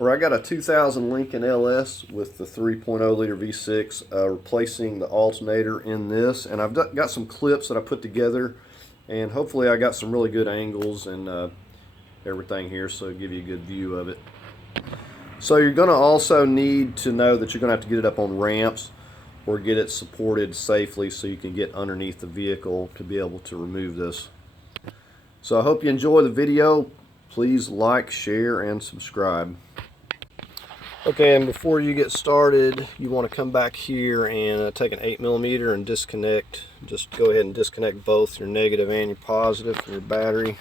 Or I got a 2000 Lincoln LS with the 3.0 liter V6, replacing the alternator in this. And I've got some clips that I put together, and hopefully I got some really good angles and everything here, so give you a good view of it. So you're going to also need to know that you're going to have to get it up on ramps or get it supported safely so you can get underneath the vehicle to be able to remove this. So I hope you enjoy the video. Please like, share, and subscribe. Okay, and before you get started, you want to come back here and take an 8mm and disconnect. Just go ahead and disconnect both your negative and your positive from your battery.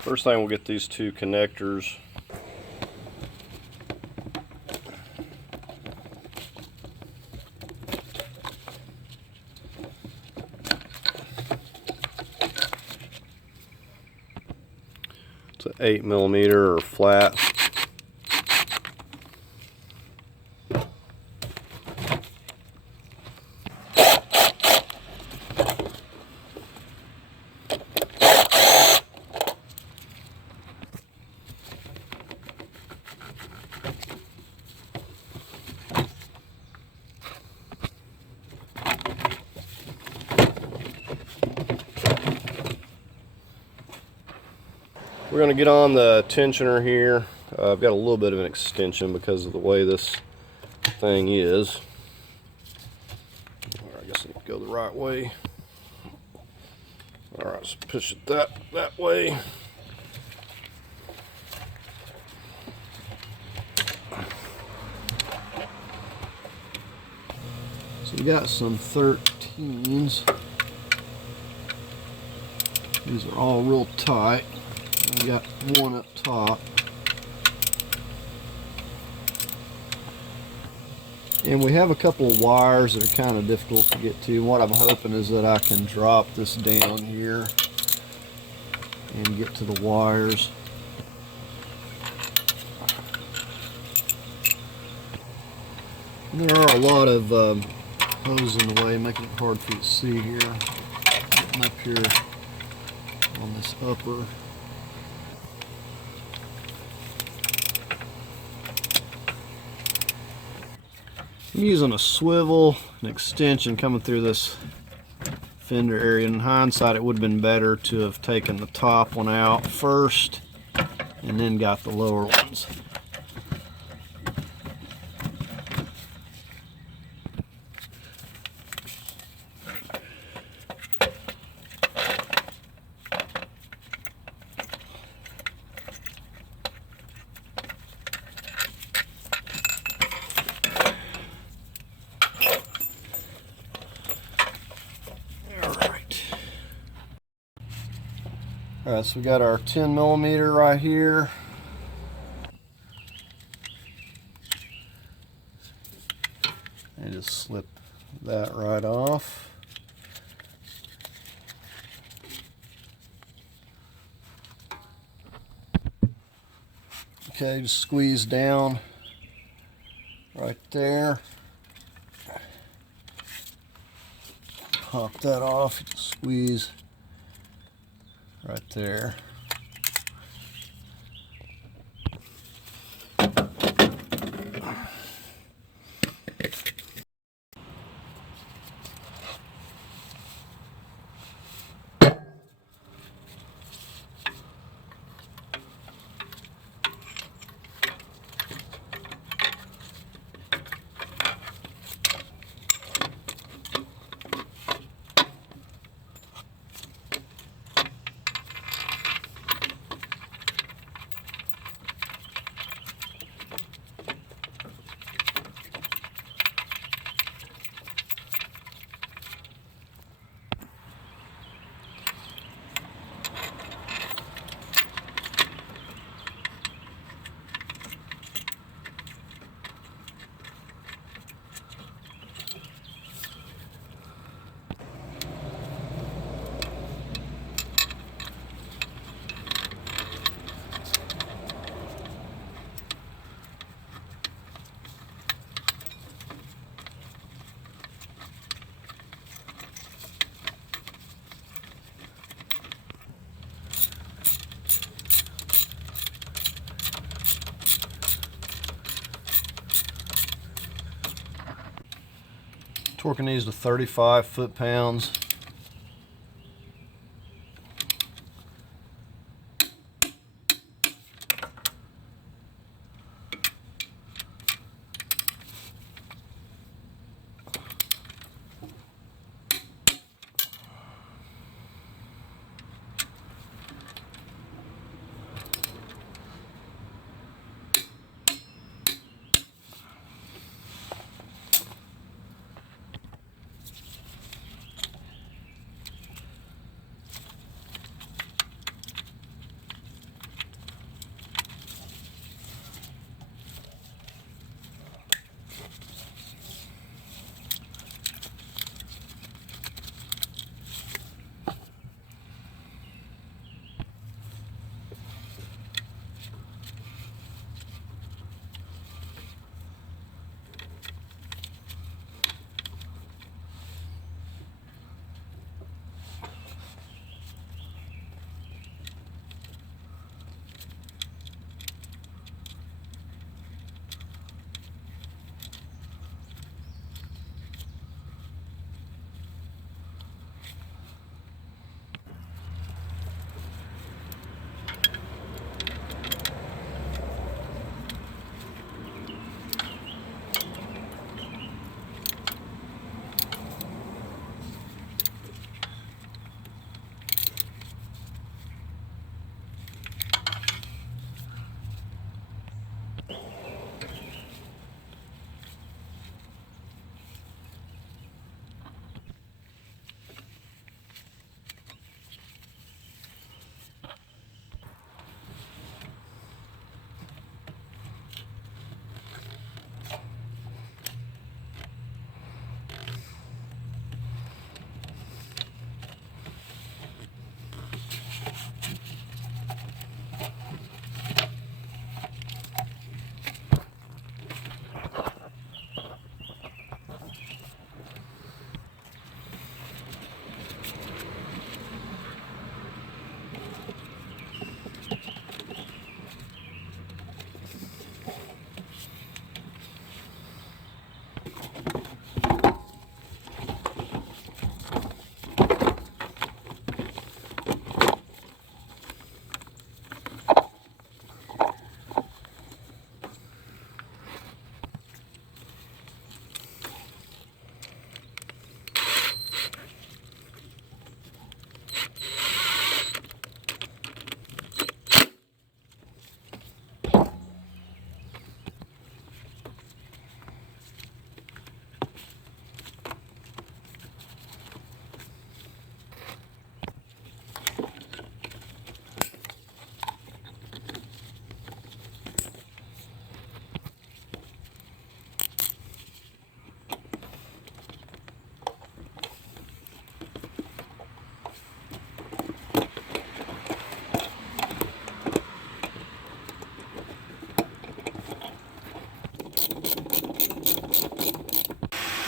First thing, we'll get these two connectors. It's an 8mm or flat. We're going to get on the tensioner here. I've got a little bit of an extension because of the way this thing is. I guess I need to go the right way. Alright, let's push it that way. So we got some 13s. These are all real tight. I got one up top. And we have a couple of wires that are kind of difficult to get to. What I'm hoping is that I can drop this down here and get to the wires. And there are a lot of hoses in the way, making it hard for you to see here. Getting up here on this upper. I'm using a swivel, an extension coming through this fender area. In hindsight, it would have been better to have taken the top one out first and then got the lower ones. Alright, so we got our 10mm right here. And just slip that right off. Okay, just squeeze down right there. Pop that off, just squeeze right there. Torquing these to 35 foot-pounds.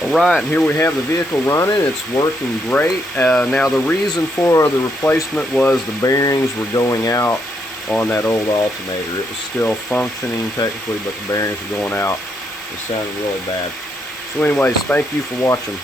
Alright, and here we have the vehicle running. It's working great. Now the reason for the replacement was the bearings were going out on that old alternator. It was still functioning technically, but the bearings were going out. It sounded really bad. So anyways, thank you for watching.